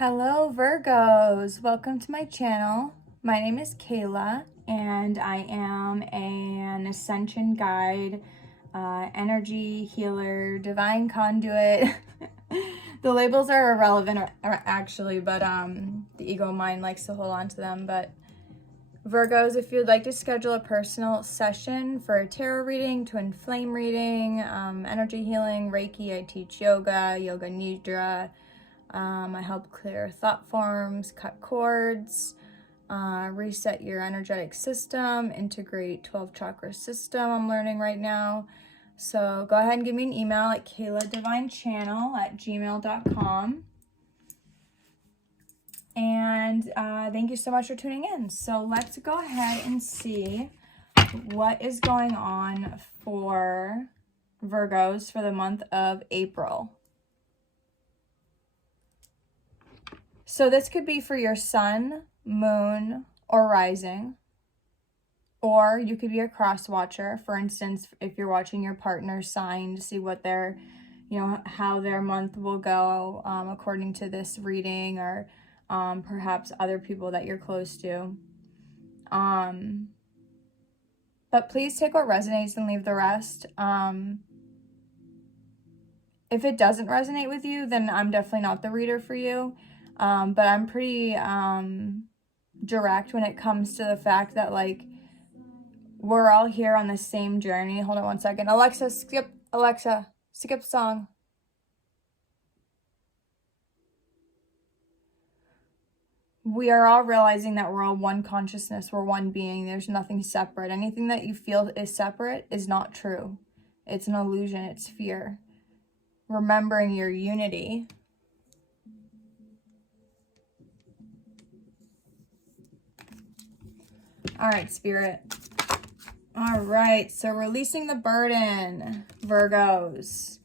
Hello Virgos, welcome to my channel. My name is Kayla and I am an ascension guide, energy healer, divine conduit. The labels are irrelevant actually, but the ego mind likes to hold on to them. But Virgos, if you'd like to schedule a personal session for a tarot reading, twin flame reading, energy healing, Reiki, I teach yoga, yoga nidra. I help clear thought forms, cut cords, reset your energetic system, integrate 12 chakra system I'm learning right now. So go ahead and give me an email at kayladivinechannel@gmail.com. And thank you so much for tuning in. So let's go ahead and see what is going on for Virgos for the month of April. So this could be for your sun, moon, or rising. Or you could be a cross watcher. For instance, if you're watching your partner's sign to see what their, how their month will go according to this reading, or perhaps other people that you're close to. But please take what resonates and leave the rest. If it doesn't resonate with you, then I'm definitely not the reader for you. But I'm pretty direct when it comes to the fact that, like, we're all here on the same journey. Hold on one second. Alexa, skip song. We are all realizing that we're all one consciousness. We're one being. There's nothing separate. Anything that you feel is separate is not true. It's an illusion. It's fear. Remembering your unity. All right, Spirit. All right, so releasing the burden, Virgos.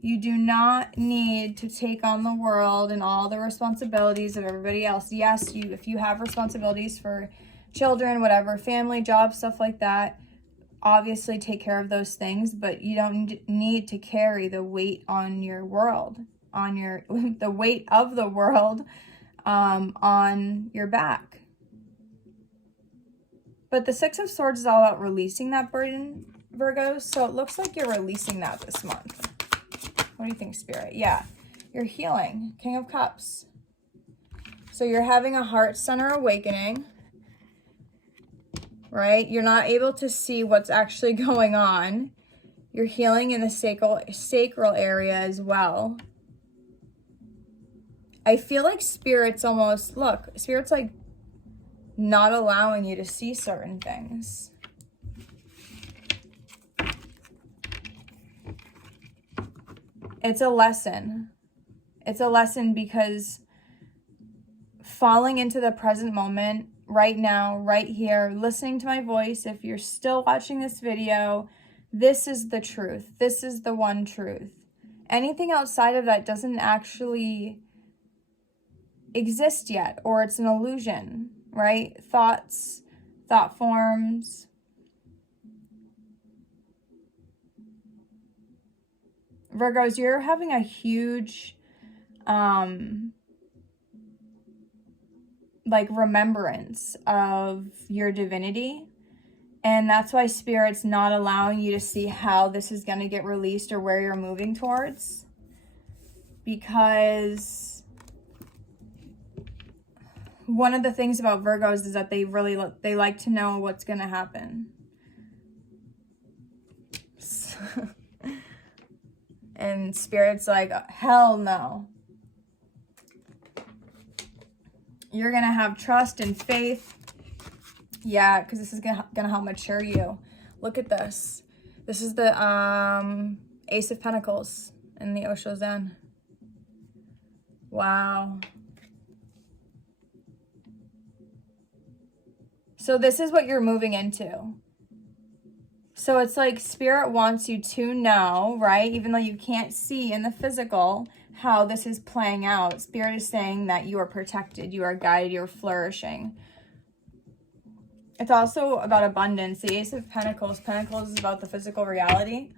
You do not need to take on the world and all the responsibilities of everybody else. Yes, if you have responsibilities for children, whatever, family, job, stuff like that, obviously take care of those things, but you don't need to carry the weight on your world, the weight of the world on your back. But the Six of Swords is all about releasing that burden, Virgos. So it looks like you're releasing that this month. What do you think, Spirit? Yeah, you're healing. King of Cups. So you're having a heart center awakening, right? You're not able to see what's actually going on. You're healing in the sacral area as well. I feel like Spirit's Spirit's like not allowing you to see certain things. It's a lesson. It's a lesson because falling into the present moment right now, right here, listening to my voice, if you're still watching this video, this is the truth. This is the one truth. Anything outside of that doesn't actually exist yet, or it's an illusion. Right? Thoughts, thought forms. Virgos, you're having a huge, remembrance of your divinity. And that's why Spirit's not allowing you to see how this is going to get released or where you're moving towards. Because one of the things about Virgos is that they like to know what's going to happen. And Spirit's like, hell no. You're going to have trust and faith. Yeah, because this is going to help mature you. Look at this. This is the Ace of Pentacles in the Osho Zen. Wow. So this is what you're moving into. So it's like Spirit wants you to know, right? Even though you can't see in the physical how this is playing out. Spirit is saying that you are protected, you are guided, you're flourishing. It's also about abundance. The Ace of Pentacles. Pentacles is about the physical reality.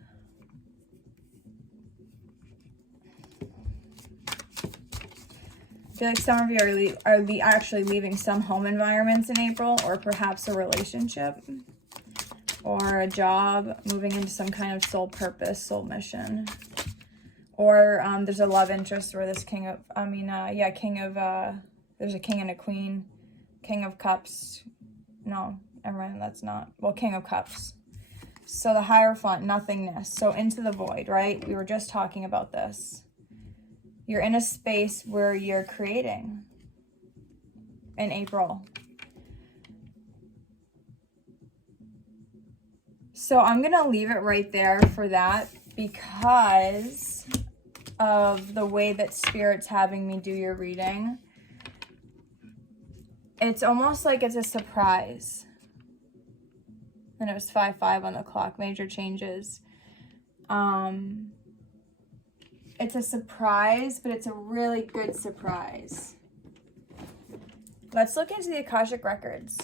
feel like some of you are actually leaving some home environments in April, or perhaps a relationship or a job, moving into some kind of soul purpose, soul mission. Or there's a love interest where this there's a king and a queen. King of Cups. No, never mind, that's not. Well, King of Cups. So the Hierophant, nothingness. So into the void, right? We were just talking about this. You're in a space where you're creating in April. So I'm going to leave it right there for that because of the way that Spirit's having me do your reading. It's almost like it's a surprise. And it was 5:05 on the clock, major changes. It's a surprise, but it's a really good surprise. Let's look into the Akashic Records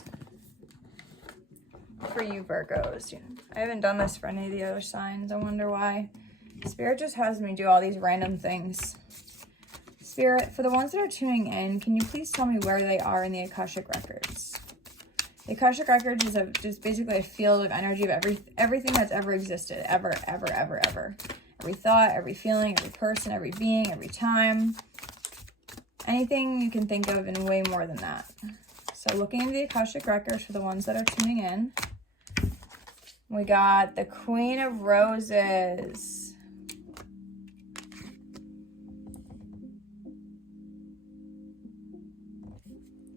for you Virgos. I haven't done this for any of the other signs. I wonder why. Spirit just has me do all these random things. Spirit, for the ones that are tuning in, can you please tell me where they are in the Akashic Records? The Akashic Records is just basically a field of energy of everything that's ever existed. Ever. Every thought, every feeling, every person, every being, every time. Anything you can think of and way more than that. So looking into the Akashic Records for the ones that are tuning in. We got the Queen of Roses.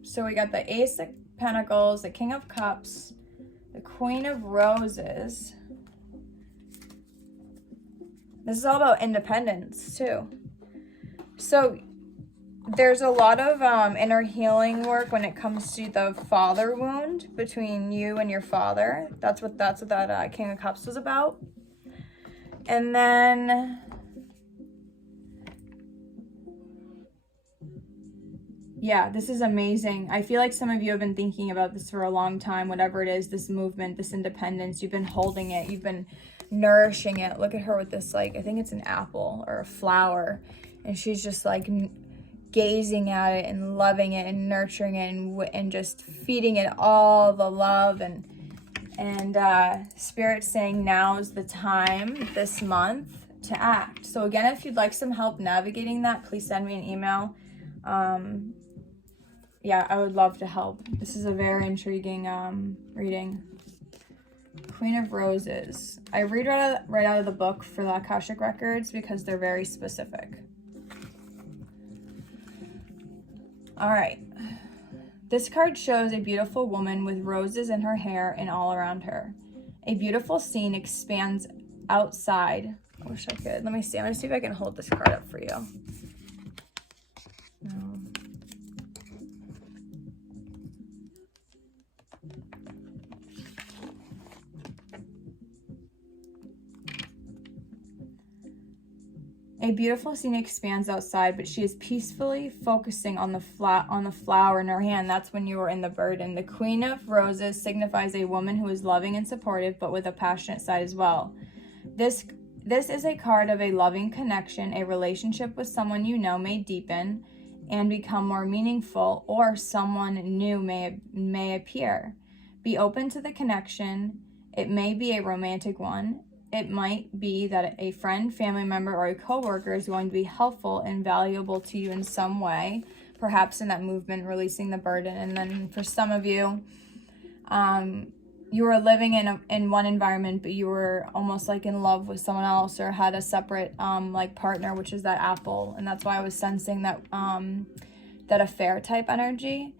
So we got the Ace of Pentacles, the King of Cups, the Queen of Roses. This is all about independence too. So there's a lot of inner healing work when it comes to the father wound between you and your father. That's what that King of Cups was about. And then yeah, this is amazing. I feel like some of you have been thinking about this for a long time, whatever it is, this movement, this independence. You've been holding it. You've been nourishing it. Look at her with this, like, I think it's an apple or a flower. And she's just like gazing at it and loving it and nurturing it and just feeding it all the love. And Spirit saying now's the time this month to act. So again, if you'd like some help navigating that, please send me an email. Yeah, I would love to help. This is a very intriguing reading. Queen of Roses. I read right out of the book for the Akashic Records because they're very specific. All right. This card shows a beautiful woman with roses in her hair and all around her. A beautiful scene expands outside. I wish I could. Let me see. I'm going to see if I can hold this card up for you. No. A beautiful scene expands outside, but she is peacefully focusing on the flower in her hand. That's when you were in the burden. The Queen of Roses signifies a woman who is loving and supportive, but with a passionate side as well. This is a card of a loving connection. A relationship with someone you know may deepen and become more meaningful, or someone new may appear. Be open to the connection. It may be a romantic one. It might be that a friend, family member, or a coworker is going to be helpful and valuable to you in some way, perhaps in that movement, releasing the burden. And then for some of you, you were living in one environment, but you were almost like in love with someone else or had a separate like partner, which is that apple. And that's why I was sensing that that affair type energy.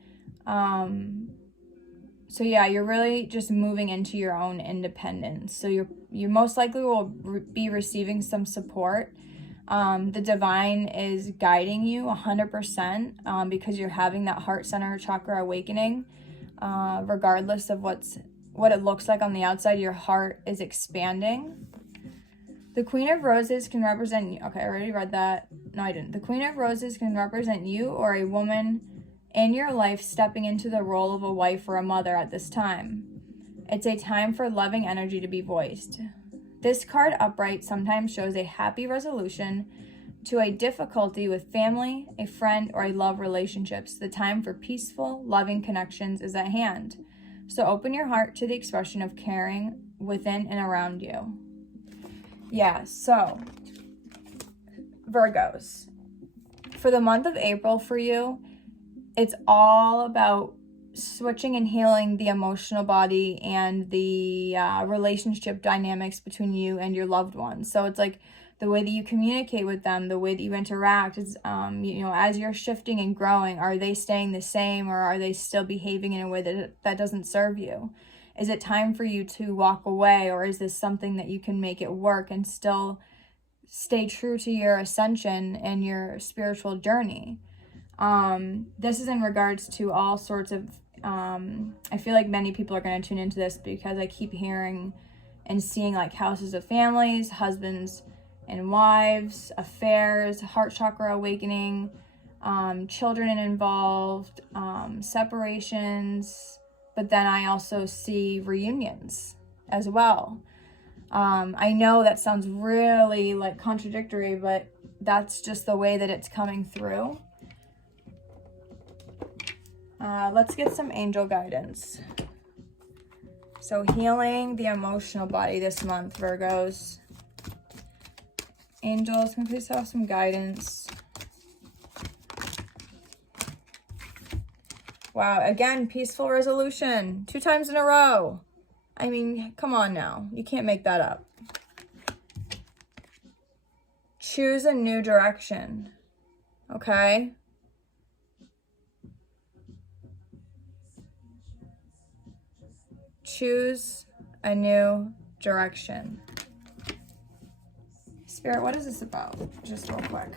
So yeah, you're really just moving into your own independence. So you most likely will be receiving some support. The divine is guiding you 100% because you're having that heart center chakra awakening. Regardless of what it looks like on the outside, your heart is expanding. The Queen of Roses can represent you. Okay, I already read that. No, I didn't. The Queen of Roses can represent you or a woman in your life stepping into the role of a wife or a mother at this time. It's a time for loving energy to be voiced. This card upright sometimes shows a happy resolution, to a difficulty with family, a friend, or a love relationships. The time for peaceful, loving connections is at hand. So open your heart to the expression of caring within and around you. Yeah, so Virgos, for the month of April for you, it's all about switching and healing the emotional body and the relationship dynamics between you and your loved ones. So it's like the way that you communicate with them, the way that you interact is, you know, as you're shifting and growing, are they staying the same, or are they still behaving in a way that doesn't serve you? Is it time for you to walk away, or is this something that you can make it work and still stay true to your ascension and your spiritual journey? This is in regards to all sorts of, I feel like many people are going to tune into this because I keep hearing and seeing like houses of families, husbands and wives, affairs, heart chakra awakening, children involved, separations, but then I also see reunions as well. I know that sounds really like contradictory, but that's just the way that it's coming through. Let's get some angel guidance. So healing the emotional body this month, Virgos. Angels, can you please have some guidance? Wow, again, peaceful resolution. 2 times in a row. I mean, come on now. You can't make that up. Choose a new direction. Okay? Choose a new direction. Spirit, what is this about? Just real quick.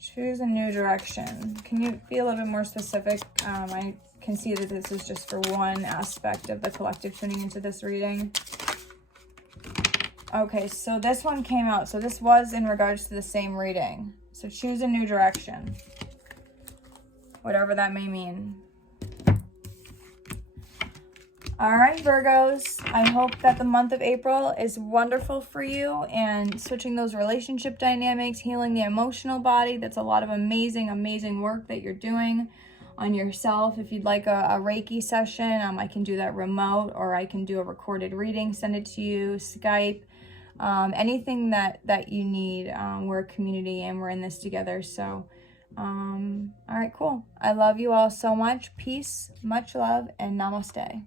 Choose a new direction. Can you be a little bit more specific? I can see that this is just for one aspect of the collective tuning into this reading. Okay, so this one came out. So this was in regards to the same reading. So choose a new direction. Whatever that may mean. All right, Virgos, I hope that the month of April is wonderful for you, and switching those relationship dynamics, healing the emotional body. That's a lot of amazing, amazing work that you're doing on yourself. If you'd like a Reiki session, I can do that remote, or I can do a recorded reading, send it to you, Skype, anything that you need. We're a community and we're in this together. So, all right, cool. I love you all so much. Peace, much love, and namaste.